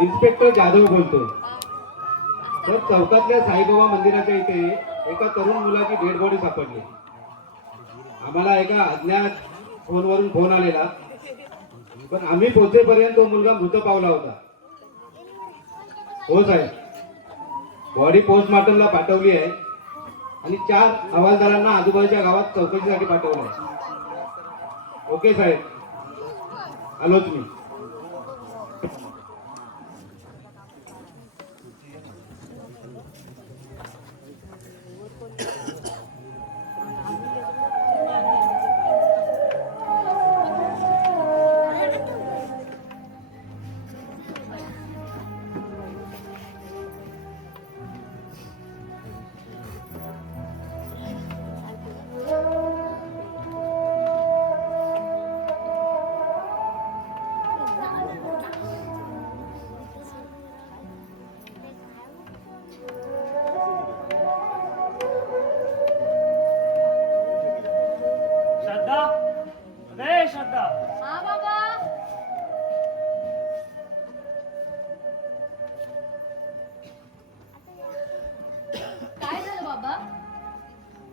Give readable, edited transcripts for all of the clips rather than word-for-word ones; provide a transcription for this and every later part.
Inspector Jadhav बोलतो. तर चौकातल्या साईबाबा मंदिराच्या इथे एका तरुण मुलाची डेड बॉडी सापडली. आम्हाला एका अज्ञात फोनवरून फोन आलेला, पण आम्ही पोहोचेपर्यंत तो मुलगा मृत पावला होता. हो साहेब, बॉडी पोस्टमॉर्टमला पाठवली आहे आणि 4 हवालदारांना आजूबाजूच्या गावात चौकशीसाठी पाठवलं आहे. ओके साहेब, आलोच मी.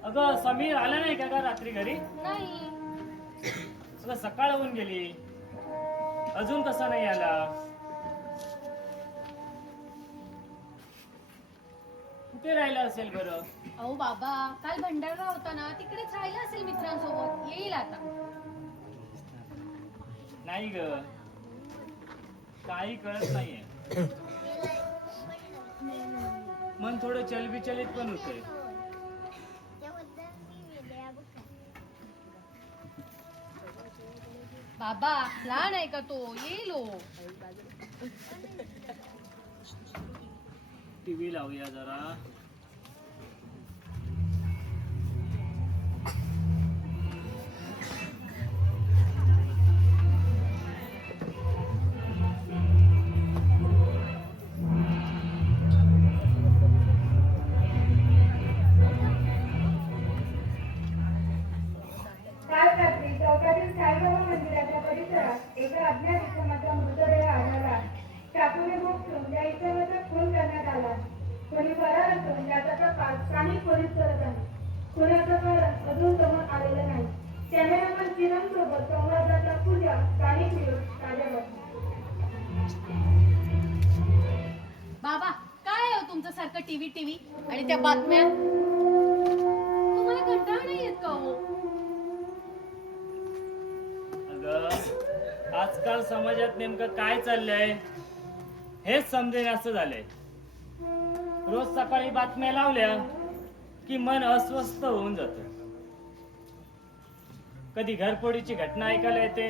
अगं समीर आला नाही का रात्री घरी? नाही. अगं सकाळ होऊन गेली, अजून कसा नाही आला? कुठे राहिला असेल बरं? अहो बाबा, काल भंडारा होता ना, तिकडेच राहिला असेल मित्रांसोबत. येईल आता. नाही ग, काही कळत नाहीये. मन थोडं चलबिचलित पण होतंय. बाबा लहान आहे का तो? येईल हो. टीव्ही लावूया जरा. काल रात्री चौकातील साईबाबा मंदिराच्या परिसरात एका अज्ञात इसमाचा मृतदेह आढळला. चाकूने भोगून त्या इसमाचा खून करण्यात आला. कोणी फरार असून त्याचा तपास स्थानिक पोलीस करत आहेत. खुनाचं कारण अजून समोर आलेलं नाही. कॅमेरामन किरण सोबत संवादाचा पूजा, स्थानिक न्यूज ताज्या. बाबा काय आहे हो तुमचं सारखं टीव्ही आणि त्या बातम्या? तुम्हाला कंटाळा नाही येत का हो? आजकाल समाजात नेमकं काय चाललंय हेच समजेनासं झालंय. रोज सकाळी बातम्या लावल्या की मन अस्वस्थ होऊन जात. कधी घरफोडीची घटना ऐकायला येते,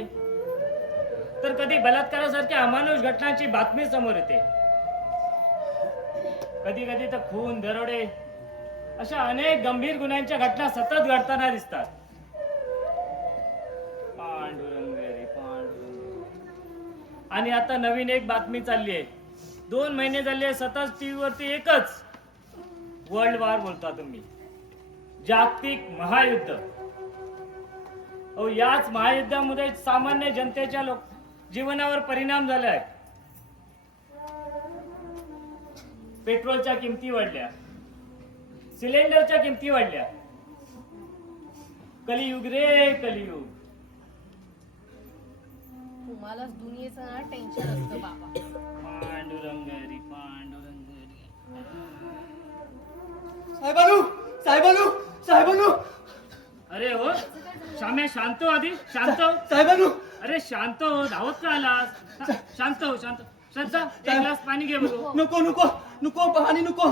तर कधी बलात्कारासारख्या अमानुष घटनांची बातमी समोर येते. कधी कधी तर खून, दरोडे अशा अनेक गंभीर गुन्ह्यांच्या घटना सतत घडताना दिसतात. आणि आता नवीन एक बातमी चालली आहे. 2 महिने झाले सतत टीव्ही वरती एकच वर्ल्ड वॉर बोलता तुम्ही, जागतिक महायुद्ध. याच महायुद्धामध्ये सामान्य जनतेच्या जीवनावर परिणाम झालाय. पेट्रोलच्या किमती वाढल्या, सिलेंडरच्या किमती वाढल्या. कलियुग रे कलियुग. तुम्हालाच दुनियेचं ना टेन्शन असतं बाबा. पांडुरंगरी पांडुरंगरी. साहेबानू साहेबानू साहेबानू. अरे हो श्याम्या, शांत हो आधी, शांत हो. साहेबानू. अरे शांत हो, धावत का आलास? शांत हो, शांत. श्रद्धा, एक ग्लास पाणी घे बघू. नको नको नको, पाणी नको.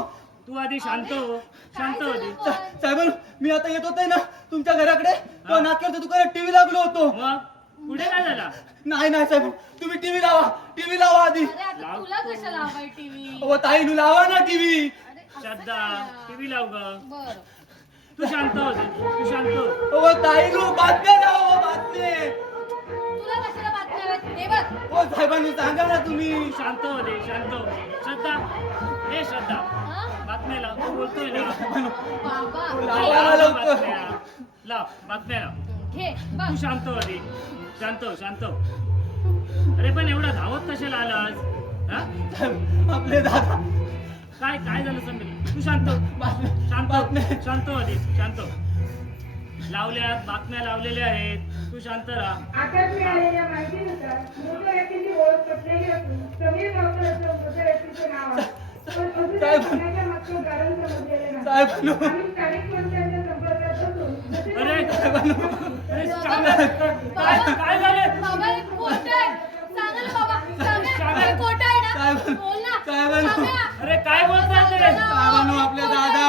तू आधी शांत हो, शांत हो आधी. साहेबानू, मी आता येत होते ना तुमच्या घराकडे, तो नाक्यावर दुकानात टीव्ही लागलो होतो. मग पुढे काय झाला? नाही नाही साहेब, तुम्ही टीव्ही लावा आधी. अरे आता तुला कशाला हवाय टीव्ही? अहो ताईनू लावा ना टीव्ही. श्रद्धा, टीव्ही लाव ग. बर, तू शांत हो, तू शांत हो. अहो ताईनू, बातम्या लावा, बातम्या. तुला कशाला बातम्या हव्यात? हे बघ. हो साहेबांनी सांगा ना तुम्ही. शांत हो दे, शांत हो. श्रद्धा, हे श्रद्धा, हा? बातम्या लाव. तू बोलतोय ना. बाबा लावा लाव लवकर. बातम्या लाव, बातम्या लाव. घे तू बघ. शांत हो आधी, शांत हो, शांत हो. अरे पण एवढा धावत कशाला आलास हा? साहेब, आपले दादा काय काय झालं समीर तू शांत हो. शांत हो. शांत हो आधी शांत हो. लावल्यात बातम्या लावलेल्या आहेत तू शांत राहा. आताच मिळालेल्या माहितीनुसार मृत व्यक्तीची ओळख पटलेली असून समीर गावकर असं मृत व्यक्तीचे नाव आहे. पण अजूनही साहेब. खुनाच्या मागचं कारण समजलेलं नाही. साहेब, आम्ही स्थानिक मंत्र्यांच्या संपर्कात असून जसे अरे अरे बाबा, काय झालं बाबा हे खोटं आहे. सांगा ना बाबा, सांगा. सांगा. हे खोटं आहे ना? साहेब. बोल ना. साहेबांनो. सांगा. अरे काय बोलताय ते? साहेबांनो, आपले दादा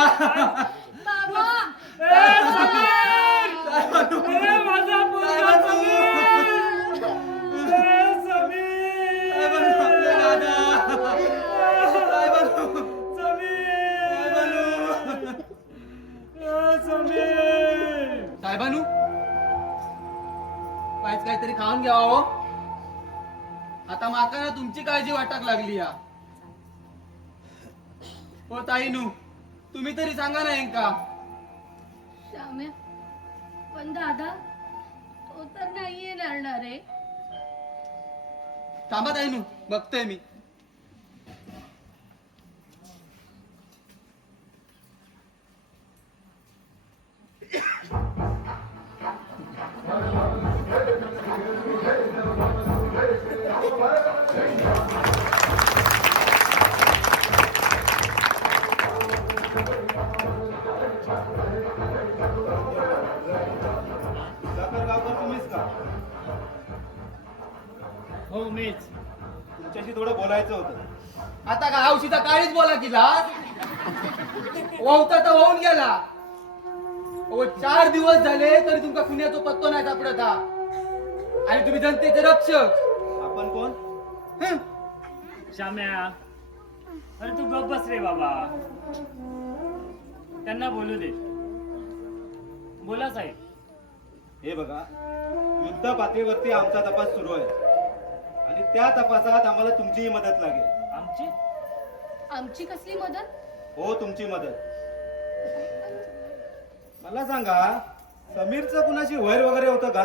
बाबा. ए, समीर! अरे माझा मुलगा समीर! ए, समीर! साहेबांनो, आपले दादा साहेबांनो. साहेबांनो, काहीतरी खाऊन घ्यावा हो. आता माका ना तुमची काळजी वाटाक लागली या. हो ताईनू, तुम्ही तरी सांगा ना का. श्याम्या, पण दादा तो तर नाही येणार ना रे. थांबा ताईनू, बघतोय मी. सुधाकर गावकर तुम्हीच का? हो मीच. तुमच्याशी थोडं बोलायचं होतं. आता का हौशीचा काळीच बोला किला. वाहता तर होऊन गेला. अहो 4 दिवस झाले तरी तुमका पुण्याचा पत्तो नाही सापडत हा. आणि तुम्ही जनतेचे रक्षक. आपण कोण? हं. श्याम्या अरे तू गप बस रे बाबा. त्यांना बोलू दे. बोला साहेब. हे बघा, युद्ध पातळीवरती आमचा तपास सुरू आहे आणि त्या तपासात आम्हाला तुमचीही मदत लागेल. आमची आमची कसली मदत? हो, तुमची मदत. मला सांगा, समीरचं कुणाशी वैर वगैरे होतं का?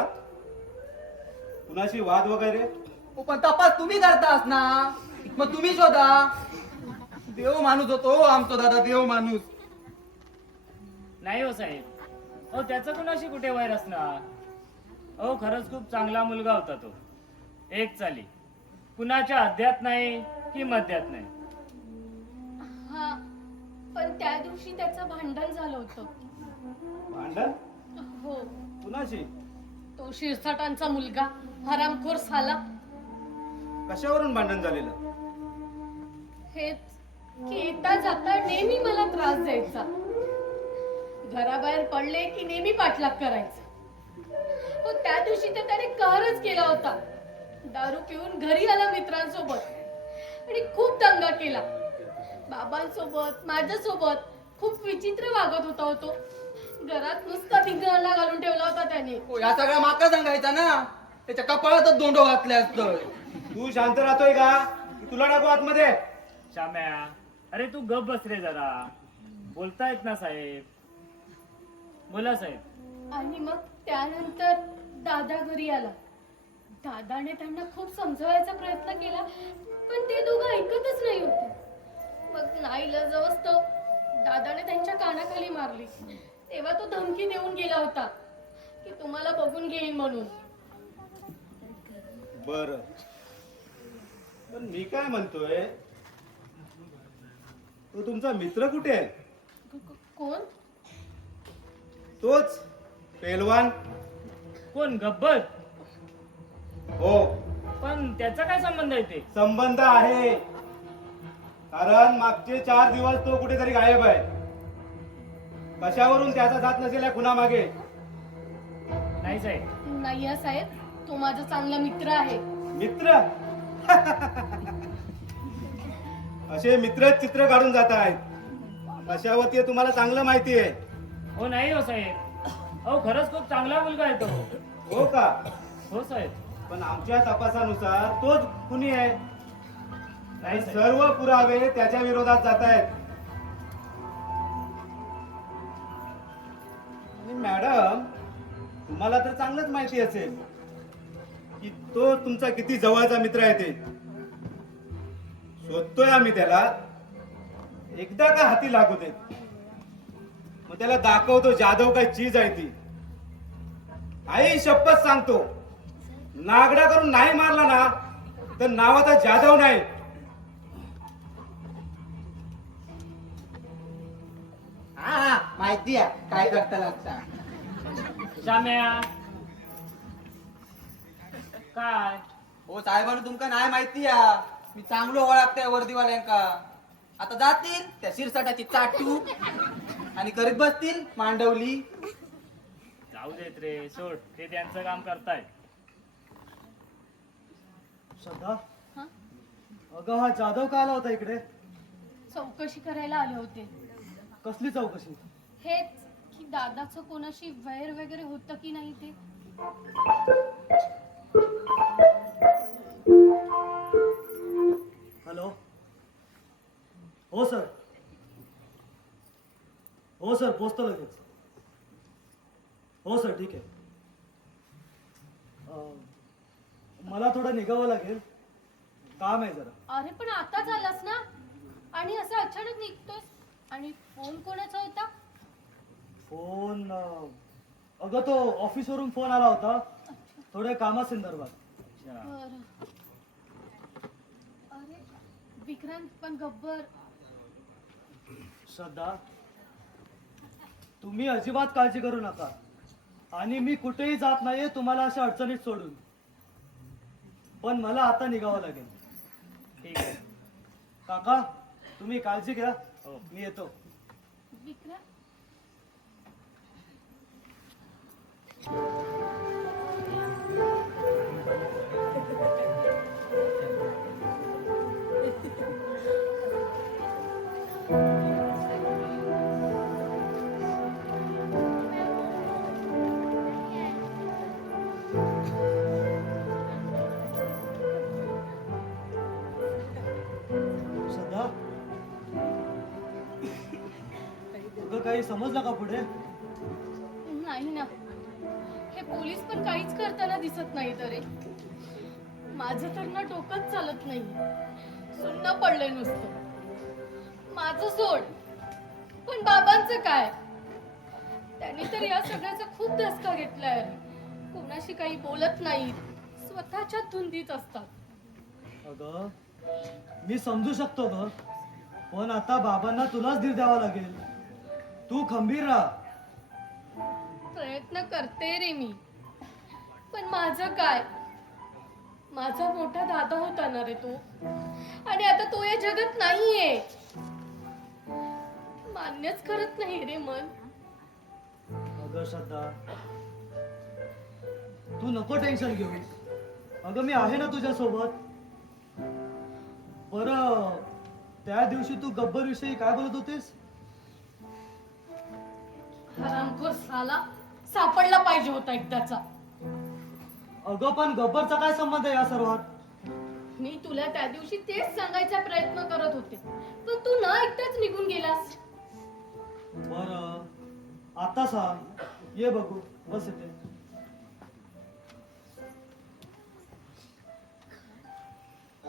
कुणाशी वाद वगैरे? हो, पण तपास तुम्ही करतास ना. मग तुम्ही शोधा. देव माणूस होतो हो आमचा दादा, देव माणूस. नाही हो साहेब. हो त्याचं कुणाशी कुठे वैर असणार. हो खरंच खूप चांगला मुलगा होता तो. एक चाली. कुणाच्या अध्यात नाही की मध्यात नाही. हा, पण त्या दिवशी त्याचं भांडण झालं होतं. भांडण? हो, कुणाशी? तो शिरसाटांचा मुलगा हरामखोर साला. कशावरून भांडण झालेलं? हेच की येता जाता नेहमी मला त्रास द्यायचा. घराबाहेर पडले की नेहमी पाठलाग करायचा. हो त्या दिवशी तर त्याने कहरच केला होता. दारू पिऊन घरी आला मित्रांसोबत आणि खूप दंगा केला. बाबांसोबत माझ्यासोबत खूप विचित्र वागत होता हो तो. घरात नुसता धिंगाणा घालून ठेवला होता त्याने. हो, या सगळ्या माका सांगायचा ना. त्याच्या कपाळातच दोंडो घातले असतं. तू शांत राहतोय का? की तुला टाकू आतमध्ये? श्याम्या अरे तू गप बस रे जरा. बोलतायत ना साहेब. बोला साहेब. आणि मग त्यानंतर दादा घरी आला. दादाने त्यांना खूप समजवायचा प्रयत्न केला पण ते दोघं ऐकतच नाही होते. मग नाईलाजास्तव दादाने त्यांच्या कानाखाली मारली. तेव्हा तो धमकी देऊन गेला होता की तुम्हाला बघून घेईन म्हणून. बर, पण मी काय म्हणतोय, तो तुमचा मित्र कुठे आहे? कोण? तोच पेलवान. कोण गब्बर? हो, पण त्याचा काय संबंध आहे ते? संबंध आहे. कारण मागचे 4 दिवस तो कुठेतरी गायब आहे. कशावरून त्याचा जात नसेल या खुनामागे? नाही साहेब. नाही हा साहेब, तो माझा चांगला मित्र आहे. मित्र? असे मित्रच चित्र काढून जात आहेत. कशावर ते तुम्हाला चांगलं माहिती आहे. हो नाही हो साहेब. हो खरंच खूप चांगला मुलगा आहे तो. हो का? हो साहेब. पण आमच्या तपासानुसार तोच खुनी आहे. नाही साहेब. सर्व पुरावे त्याच्या विरोधात जात आहेत. आणि मॅडम, तुम्हाला तर चांगलंच माहिती असेल की की तो तुमचा किती जवळचा मित्र आहे ते. शोधतोय आम्ही त्याला, एकदा का हाती लागू देत. मग त्याला दाखवतो जाधव काय चीज आहे ती. आई शपथ सांगतो, नागडा करून नाही मारला ना तर नावाचा जाधव नाही. हा माहिती आहे काय करता लागता. शाम्या काय हो साहेबांना तुमका नाही माहिती आहे, मी चांगलो ओळखते वर्दीवाल्यांका. आता जातील त्या शिरसाटाची चाटू आणि करीत बसतील मांडवली. जाऊ देत रे, सोड, ते त्यांचं काम करताय. श्रद्धा, हा? अगं हा जाधव का आला होता इकडे? चौकशी करायला आले होते. कसली चौकशी? हेच की दादाचं कोणाशी वैर वगैरे होतं की नाही ते. हॅलो. हो सर, हो सर, पोचतो लगेच. हो सर, ठीक आहे. मला थोडं निघावं लागेल, काम आहे जरा. अरे पण आता झालास ना, आणि असं अचानक निघतोस. आणि फोन कोणाचा होता? फोन अगं तो ऑफिसवरून फोन आला होता, थोड्या कामासंदर्भात. बरं. अरे विक्रांत, पण गब्बर श्रद्धा, तुम्ही अजिबात काळजी करू नका. आणि मी कुठेही जात नाहीये तुम्हाला अशा अडचणीत सोडून. पण मला आता निघावं लागेल. ठीक आहे. काका, तुम्ही काळजी घ्या, हो. मी येतो. विक्रांत, श्रद्धा, अगं काही समजलं का पुढे? नाही ना, हे पोलीस पण काहीच करताना दिसत नाही. तरी माझं तर ना डोकंच चालत नाही. सुन्न पडलंय नुसतं. माझं सोड, पण बाबांचं काय? त्यांनी तर या सगळ्याचा खूप धसका घेतलाय. कोणाशी काही बोलत नाहीत, स्वतःच्या धुंदीत असतात. अगं मी समजू शकतो ग, पण आता बाबांना तुलाच धीर द्यावा लागेल. तू खंबीर राहा. प्रयत्न करते रे मी, पण माझं काय? माझा मोठा दादा होता ना रे तो, आणि आता तो या जगात नाहीये. मान्यच करत नाही रे मन. अगं श्रद्धा, तू नको टेन्शन घेऊ. अगं मी आहे ना तुझ्या सोबत. बरं, त्या दिवशी तू गब्बर विषयी काय बोलत होतीस? हरामखोर साला सापडला पाहिजे होता एकदाचा. अगं पण गब्बरचा काय संबंध आहे या सर्वात? मी तुला त्या दिवशी तेच सांगायचा प्रयत्न करत होते, पण तू न ऐकताच निघून गेलास. बरं, आता सांग, ये बघू, बस इथे.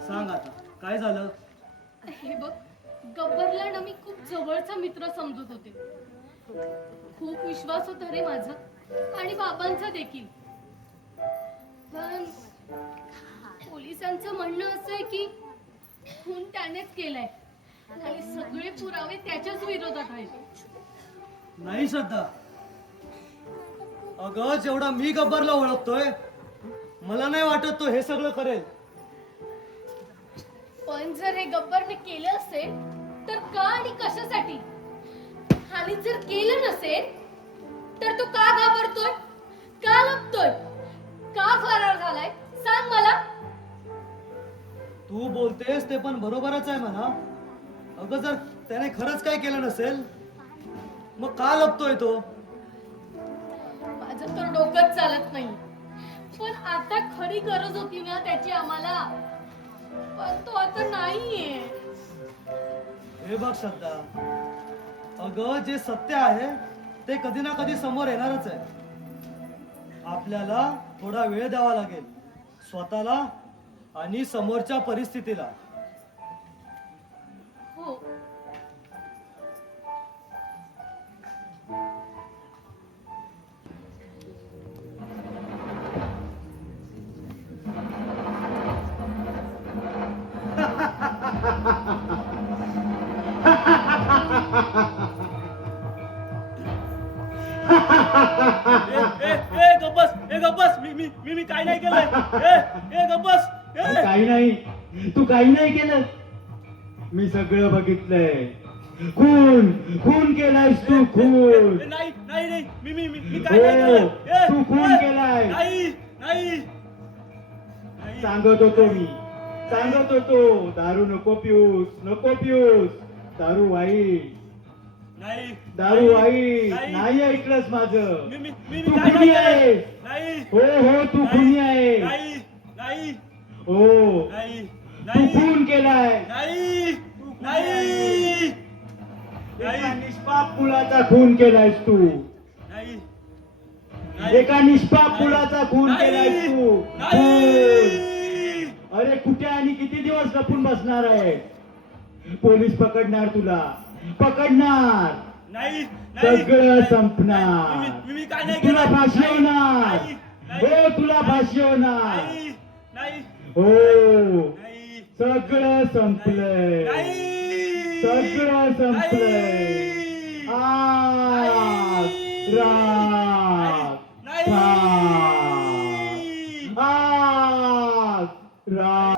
सांग आता काय झालं? हे बघ, गब्बरला ना मी खूप जवळचा मित्र समजत होते. खूप विश्वास होता रे माझा, आणि बाबांचा देखील. पण पोलिसांचं म्हणणं असं आहे की खून त्यानेच केलाय, आणि सगळे पुरावे त्याच्याच विरोधात आहेत. नाही श्रद्धा, अगं जेवढा मी गब्बरला ओळखतोय, मला नाही वाटत तो हे सगळं करेल. पण जर हे गब्बरने केलं असेल तर का आणि कशासाठी? आणि जर केलं नसेल तर तो का घाबरतोय, का लपतोय, का फरार झालाय? सांग मला. तू बोलतेस ते पण बरोबरच आहे म्हणा. अगं जर त्याने खरंच काय केलं नसेल, मग का लपतोय तो? माझं तर डोकंच चालत नाही. पण आता खरी गरज होती ना त्याची आम्हाला, पण तो आता नाहीये. हे बघ श्रद्धा, अगं जे सत्य आहे ते कधी ना कधी समोर येणारच आहे. आपल्याला थोडा वेळ द्यावा लागेल, स्वतःला आणि समोरच्या परिस्थितीला. हो, गप्पस मी काय नाही केलंय. गप्पस काही नाही, तू काही नाही केलं. मी सगळं बघितलंय. खून खून केलायस तू, खून. नाही नाही नाही मी हो, तू खून केलाय. नाही नाही सांगत होतो मी, सांगत होतो, दारू नको पिऊस, नको पिऊस. दारू वाईट, नाही दारू वाईट. नाही. नाही ऐकलंस माझं. मी तू काय खुनी नाही आहे. नाही हो हो, तू खुनी आहे. नाही नाही हो, नाही तू खून केलाय. नाही नाही एका निष्पाप मुलाचा खून केलायस तू. नाही एका निष्पाप मुलाचा खून केलायस तू. खून. अरे कुठे आणि किती दिवस लपून बसणार आहे? पोलीस पकडणार तुला, पकडणार. नाही सगळं संपणार. मी काय नाही तुला केलं. फाशी होणार. नाही, हो, तुला फाशी होणार. नाही नाही हो, नाही सगळं संपलंय. नाही सगळं संपलंय. आग, राग, नाही. आग, राग.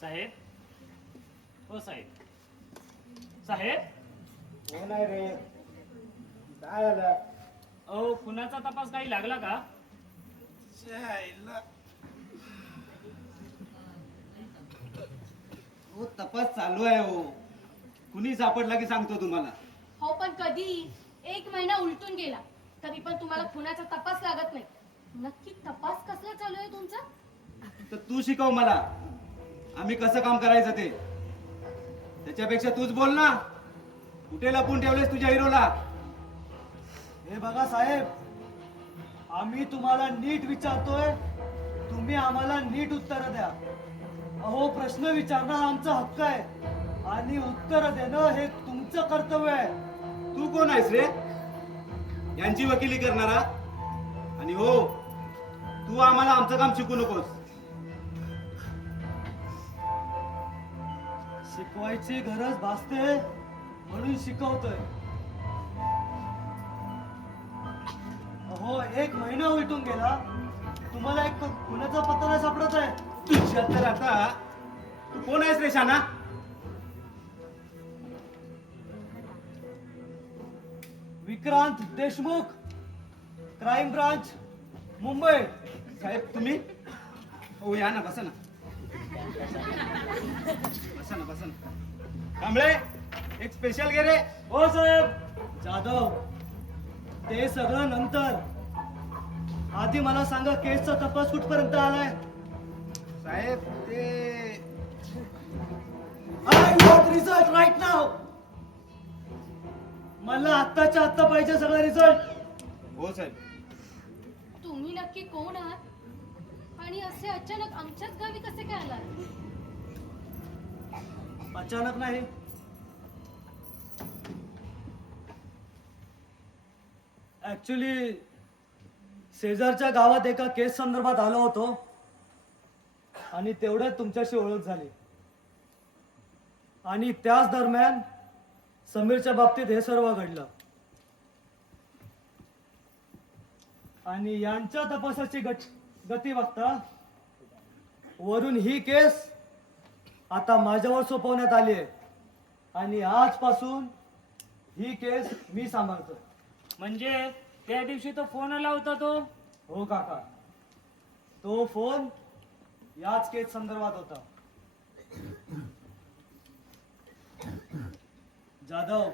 साहेब, हो साहेब, साहेब. कोण आहे रे? काय झालं? अहो, खुनाचा तपास काही लागला का? हो, तपास चालू आहे. हो, कुणी सापडला की सांगतो तुम्हाला. हो, पण कधी 1 महिना उलटून गेला तरी पण तुम्हाला खुनाचा तपास लागत नाही. नक्की तपास कसला चालू आहे तुमचा? तर तू शिकव मला, आम्ही कसं काम करायचं ते. त्याच्यापेक्षा तूच बोल ना. कुठे लपून ठेवलेस तुझ्या हिरोला? हे बघा साहेब, आम्ही तुम्हाला नीट विचारतोय, तुम्ही आम्हाला नीट उत्तर द्या. अहो, प्रश्न विचारणं हा आमचा हक्क आहे आणि उत्तर देणं हे तुमचं कर्तव्य आहे. तू कोण आहेस रे? यांची वकिली करणारा? आणि हो, तू आम्हाला आमचं काम शिकू नकोस. शिकवायची गरज भासते म्हणून शिकवतोय. अहो, 1 महिना उलटून गेला, तुम्हाला एक खुनाचा पत्ता नाही सापडत आहे. तुझ्या तर आता तू कोण आहेस रे शाना? Vikrant Deshmukh, crime branch, Mumbai. साहेब तुम्ही? हो, या ना, बसा ना. बसा ना, बसा ना. कांबळे, एक स्पेशल घे रे. हो साहेब. जाधव, ते सगळं नंतर. आधी मला सांगा, केसचा तपास कुठपर्यंत आलाय? साहेब ते आय वॉन्ट रिझल्ट राईट नाव. मला आत्ताच्या आत्ता पाहिजे सगळं रिझल्ट. हो साहेब. तुम्ही नक्की कोण आहात आणि असे अचानक आमच्याच गावी कसे काय आलात? अचानक नाही, ऍक्च्युली शेजारच्या गावात एका केस संदर्भात आलो होतो आणि तेवढ्यात तुमच्याशी ओळख झाली. आणि त्याच दरम्यान समीरच्या बाबतीत हे सर्व घडलं. आणि यांच्या तपासाची गती बघता वरून ही केस आता माझ्यावर सोपवण्यात आली आहे. आणि आजपासून ही केस मी सांभाळतो. म्हणजे त्या दिवशी तो फोन आला होता तो. हो काका, तो फोन याच केस संदर्भात होता. जाधव,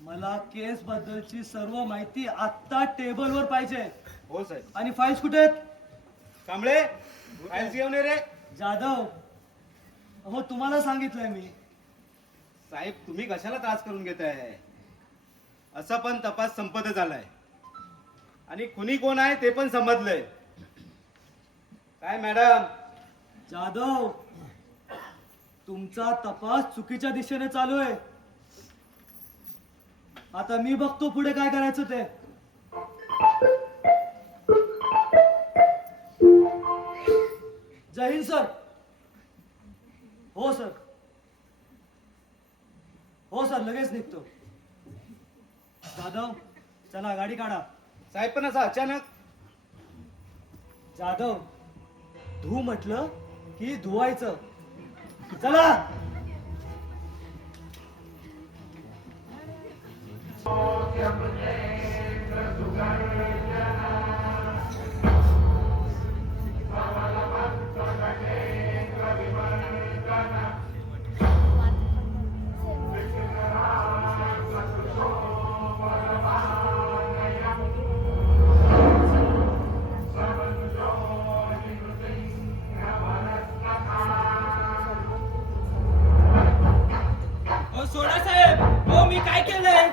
मला केस बद्दलची सर्व माहिती आत्ता टेबलवर पाहिजे. हो साहेब. आणि फाईल्स कुठे आहेत? कांबळे फाईल्स घेऊन ये रे. जाधव, हो तुम्हाला सांगितलंय मी. साहेब तुम्ही कशाला त्रास करून घेताय? असा पण तपास संपत झालाय आणि कुणी कोण आहे ते पण समजलंय. काय मॅडम? जाधव, तुमचा तपास चुकीच्या दिशेने चालू आहे. आता मी बघतो पुढे काय करायचं ते. जय हिंद सर. हो सर. हो सर, लगेच निघतो. जाधव, चला गाडी काढा. साहेब पण असं अचानक? जाधव, धू म्हटलं की धुवायचं. चला. सोडा साहेब. हो मी काय केलंय?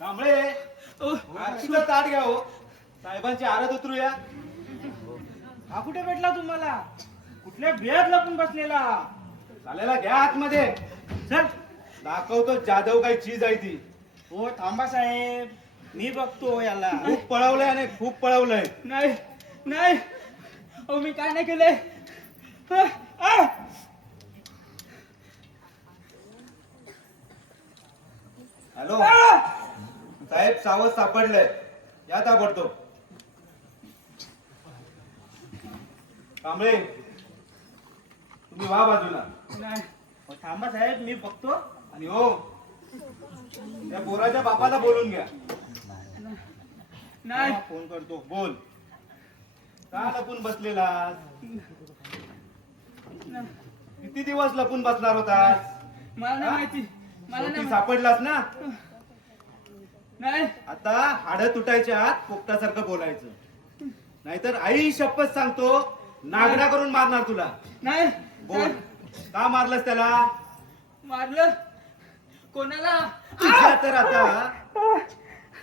कांबळे आरतीचं ताट घ्या हो. साहेबांची आरत उतरूया. हा कुठे भेटला तुम्हाला? कुठल्या बियात लपून बसलेला? चालेला घ्या आतमध्ये. चल. दाखवतो जाधव काही चीज आहे ती. हो थांबा साहेब, मी बघतो याला. खूप पळवलंय आणि खूप पळवलंय. नाही नाही, अहो मी काय नाही केलंय. हॅलो साहेब, सावध सापडलंय. या ताबडतोब. कांबळे तुम्ही वा बाजूला. नाही थांबा साहेब, मी बघतो. आणि हो, त्या पोराच्या बापाला बोलून घ्या. नाही हा, फोन करतो. बोल. का लपून बसलेला? किती दिवस लपून बसणार होतास? मला नाही माहिती. मला शेवटी नाही सापडलास ना? नाही. आता हाडं तुटायच्या आत पोपटासारखं बोलायचं, नाहीतर आई शपथ सांगतो नागडा करून मारणार तुला. नाही बोल, का मारलंस त्याला? मारलं कोणाला? तुझ्या तर आता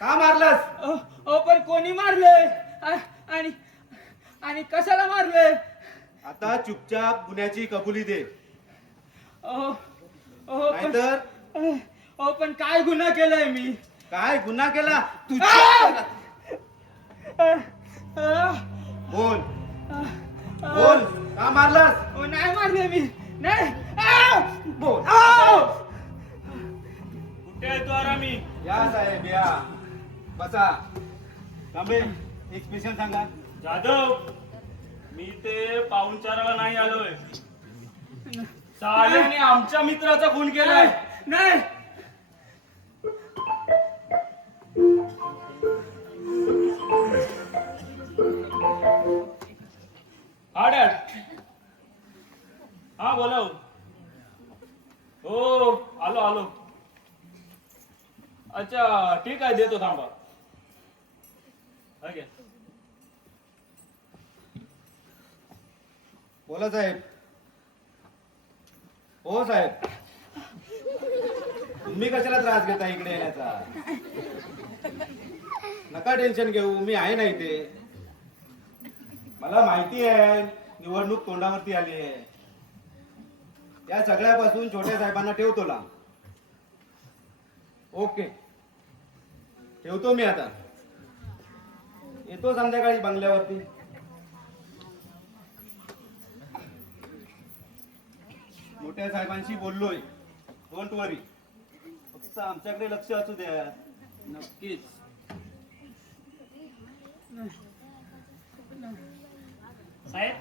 का मारलंस? अहो पण कोणी मारलंय? आणि आणि कशाला मारलंय? आता चुपचाप गुन्ह्याची कबुली दे, अहो अहो नाहीतर. अहो पण काय गुन्हा केलाय मी? काय गुन्हा केला तुझ्या? बोल बोल, का मारलंस? अहो नाही मारलंय मी. नाही. बोल. कुठे आहे तो आरामी? या साहेब या, बसा. कांबळे एक स्पेशल सांगा. जाधव, मी ते पाहुणचाराला नाही आलोय. साल्याने आमच्या मित्राचा खून केलाय. नाही. हा डॅड. हा बोलाव. हो आलो आलो. अच्छा ठीक आहे, देतो थांबा. घ्या. बोला साहेब. हो साहेब, तुम्ही कशाला त्रास घेता इकडे येण्याचा? नका टेन्शन घेऊ, मी आहे ना इथे. मला माहिती आहे निवडणूक तोंडावरती आली आहे. या सगळ्यापासून छोट्या साहेबांना ठेवतो लांब. ओके, ठेवतो मी आता. येतो संध्याकाळी बंगल्यावरती. मोठ्या साहेबांशी बोललोय, डोंट वरी. फक्त आमच्याकडे लक्ष असू द्या. नक्कीच. साहेब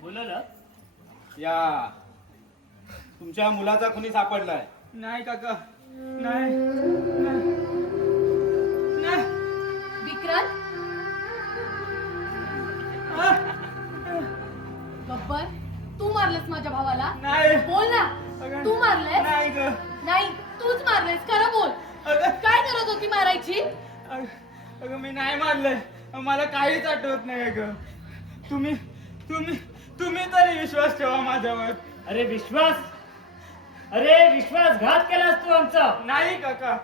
बोलवलं? या तुमच्या मुलाचा खुनी सापडलाय. नाही काका, नाही नाही. विक्रांत गब्बर, तू मारलंस माझ्या भावाला? नाही. बोल ना. तू मारलंस? नाही ग. नाही, तूच मारलंस. खरं बोल. काय करत होती मारायची? अगं मी नाही मारलंय. मला काहीच आठवत नाही अगं. तुम्ही तुम्ही तुम्ही तरी विश्वास ठेवा माझ्यावर. अरे विश्वासघात केलास तू आमचा. नाही काका,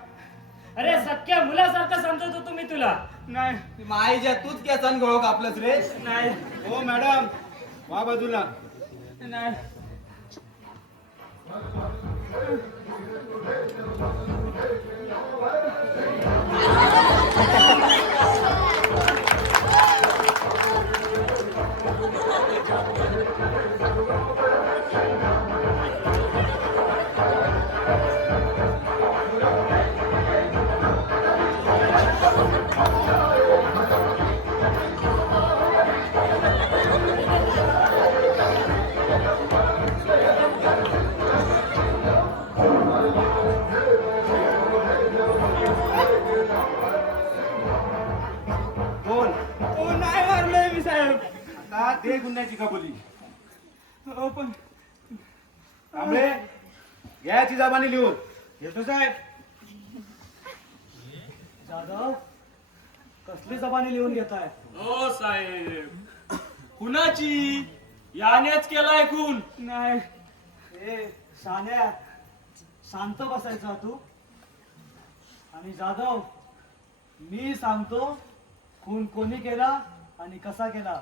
अरे सख्या मुलासारखं समजत होतो मी तुला. नाही. माईच्या तूच केसान गळो कापलंस रे. नाही हो मॅडम, वा बाजूला. नाही. बोल. ओ नाही मारलंय मी साहेब. का दे गुन्ह्याची कबुली. हो पण कांबळे, घ्यायची जबानी लिहून. येतो साहेब. जाधव, कसली जबानी लिहून घेताय? हो साहेब, कुणाची? यानेच केलाय खून. नाही. ए शान्या, शांत बसायचा तू. आणि जाधव, मी सांगतो खून कोणी केला आणि कसा केला.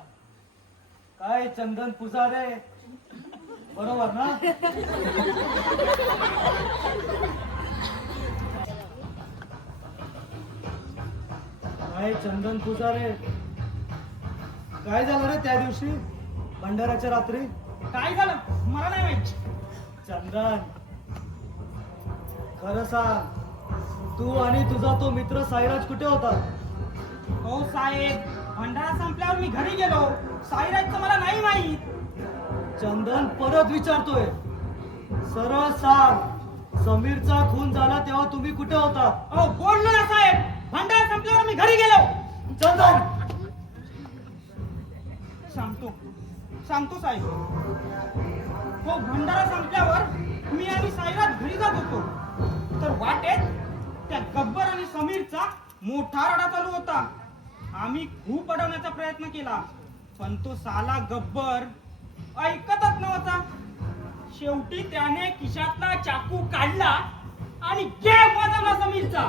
काय चंदन पुजारे, बरोबर ना? काय चंदन पुजारे, काय झालं रे त्या दिवशी भंडाऱ्याच्या रात्री? काय झालं मला नाही माहित. चंदन, खरं सांग, तू आणि तुझा तो मित्र साईराज कुठे होता? हो साहेब, भंडारा संपल्यावर मी घरी गेलो. साईराजचं मला नाही माहित. चंदन, परत विचारतोय, सरळ सांग, समीरचा खून झाला तेव्हा तुम्ही कुठे होता? हो बोललो ना साहेब, भंडारा संपल्यावर मी घरी गेलो. चंदन, सांगतो साहेब. हो भंडारा संपल्यावर मी आणि साईराज घरी जात होतो, तर वाटेत त्या गब्बर आणि समीरचा मोठा रडा चालू होता. आम्ही खूप अडवण्याचा प्रयत्न केला, पण तो साला गब्बर ऐकतच नव्हता. शेवटी त्याने खिशातला चाकू काढला आणि गेम वाजवला समीरचा.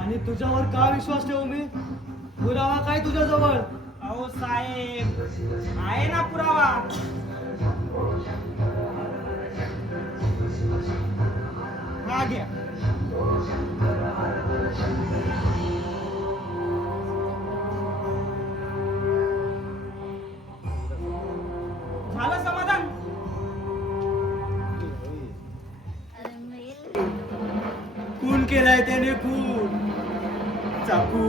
आणि तुझ्यावर का विश्वास ठेवू मी? पुरावा काय तुझ्याजवळ? अहो साहेब, आहे ना पुरावा. हा घ्या. झालं समाधान? खून केलाय त्याने, खून. चाकू,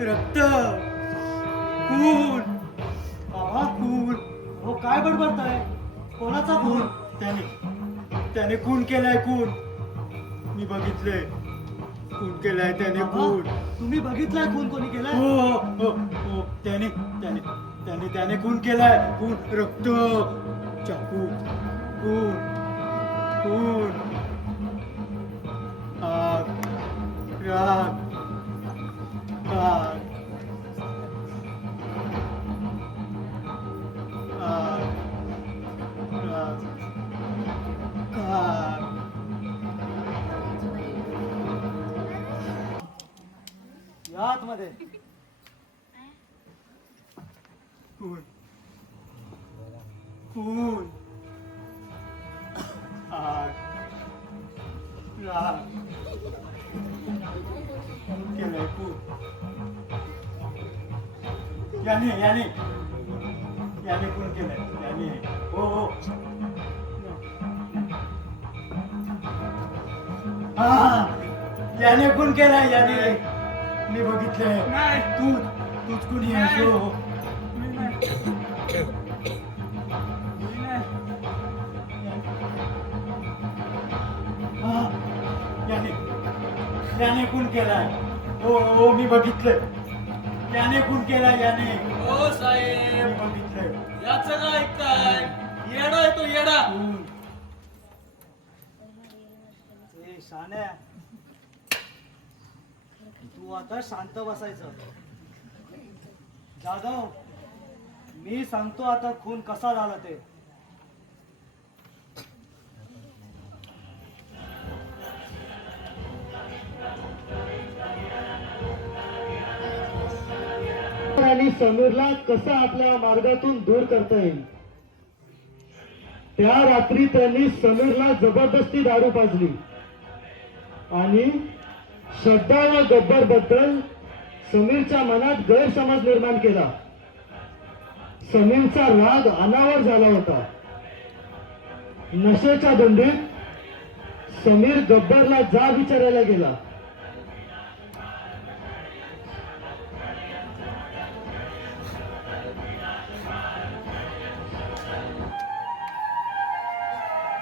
रक्त, खून. बाबा, खून. हो काय बडबडताय? कोणाचा खून? त्याने खून केलाय, खून. मी बघितलंय. खून केलाय त्याने, खून. तुम्ही बघितलाय खून कोणी केलाय? हो हो हो, त्याने खून केलाय. खून, रक्त, चाकू, खून, खून, आग, राग, आग. मध्ये खून खून आग राग केलंय खून याने खून केलंय याने हो हो हा याने खून केलाय याने मी बघितलंय नाही तूच कुणी आहेस हो हा, याने खून केलाय हो हो मी बघितलंय याने खून केलाय याने हो साहेब मी बघितलंय याचं काय ऐकताय येडा आहे तो येडा खून ए शान्या तू आता शांत बसायचं जाधव मी सांगतो आता खून कसा झाला ते आणि समीरला कसं आपल्या मार्गातून दूर करता येईल त्या रात्री त्यांनी समीरला जबरदस्ती दारू पाजली आणि श्रद्धा व गब्बर बद्दल समीरच्या मनात गैरसमज निर्माण केला. समीरचा राग अनावर झाला होता. नशेच्या धुंदीत समीर गब्बरला जाब विचारायला गेला.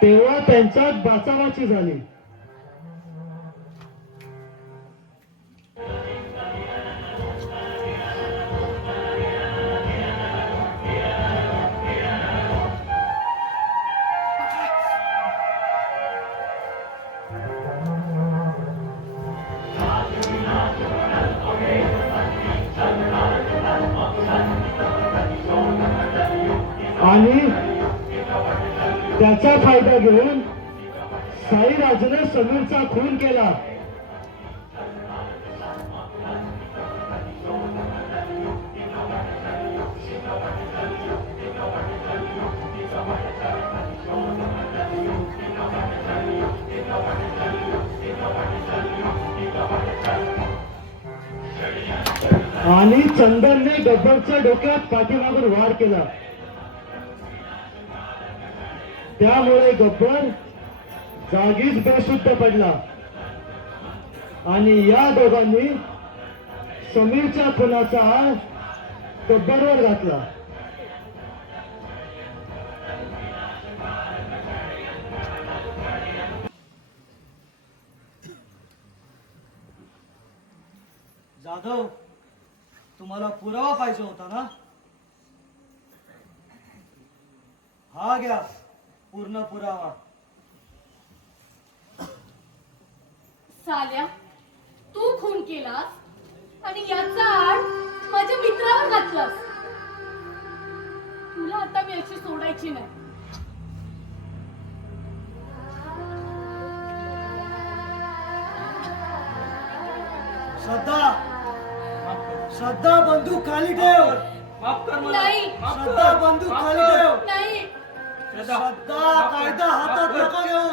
तेव्हा त्यांच्यात बाचाबाची झाली. आणि त्याचा फायदा घेऊन साईराजने समीरचा खून केला. आणि चंदनने गब्बरच्या डोक्यात पाठीमागून वार केला. त्यामुळे गब्बर जागीच बेशुद्ध पडला आणि या दोघांनी समीरच्या खुनाचा आळ गब्बरवर घातला. जाधव तुम्हाला पुरावा पाहिजे होता ना हा घ्या पूर्ण पुरावा. साल्या तू खून केलास आणि याचा आड माझ्या मित्रावर घातलास. तुला आता मी अशी सोडायची नाही. श्रद्धा बंदूक खाली ठेव. माफ कर मला नाही. माफ कर. श्रद्धा बंदूक माफ खाली कर. ठेव. नाही, श्रद्धा कायदा हातात नका घेऊ.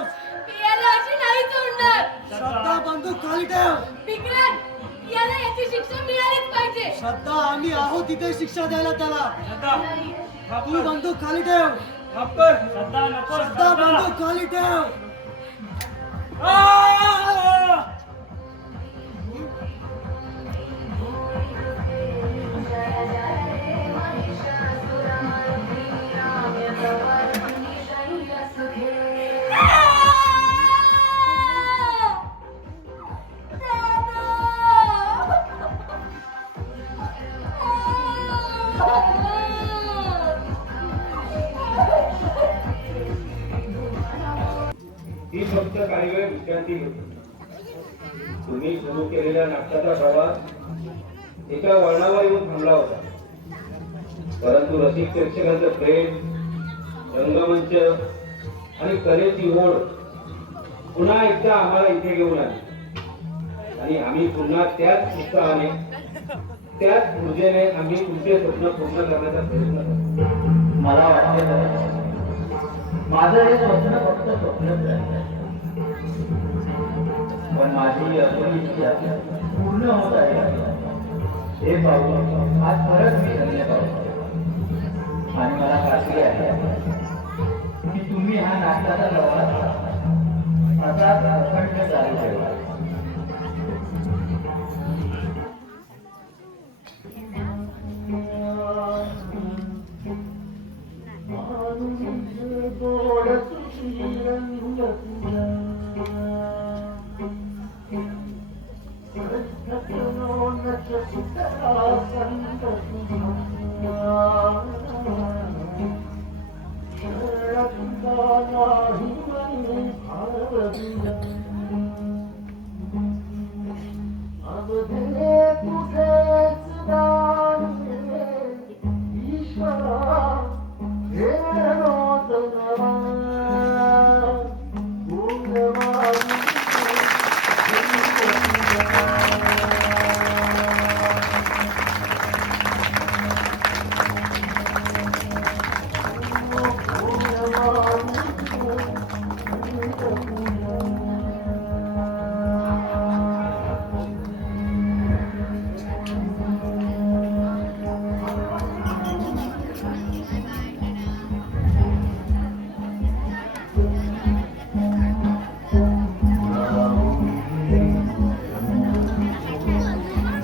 याला अशी नाही सोडणार. श्रद्धा बंदूक खाली ठेव. विक्रांत याला याची शिक्षा मिळालीच पाहिजे. श्रद्धा आम्ही आहोत तिथे शिक्षा द्यायला त्याला. श्रद्धा नाही. माफ तू कर. बंदूक खाली ठेव. माफ कर. श्रद्धा नको. श्रद्धा बंदूक खाली ठेव. ही फक्त काही वेळ विश्रांती घेतो. तुम्ही सुरू केलेल्या नाटकाचा प्रवास एका वळणावर येऊन थांबला होता. परंतु रसिक प्रेक्षकांचं प्रेम, रंगमंच आणि कलेची ओढ पुन्हा एकदा आम्हाला इथे घेऊन आली आणि आम्ही पुन्हा त्याच उत्साहाने त्याच ऊर्जेने आम्ही तुमचे स्वप्न पूर्ण करण्याचा प्रयत्न करतो. मला वाटते माझं हे स्वप्न फक्त स्वप्नच आहे, पण माझी असली इच्छा पूर्ण होत आहे हे पाहून आज परत मी धन्य पाहतो. आणि मला खात्री आहे की तुम्ही हा नाटकाचा प्रवास असाच अखंड चालू ठेवा. नाही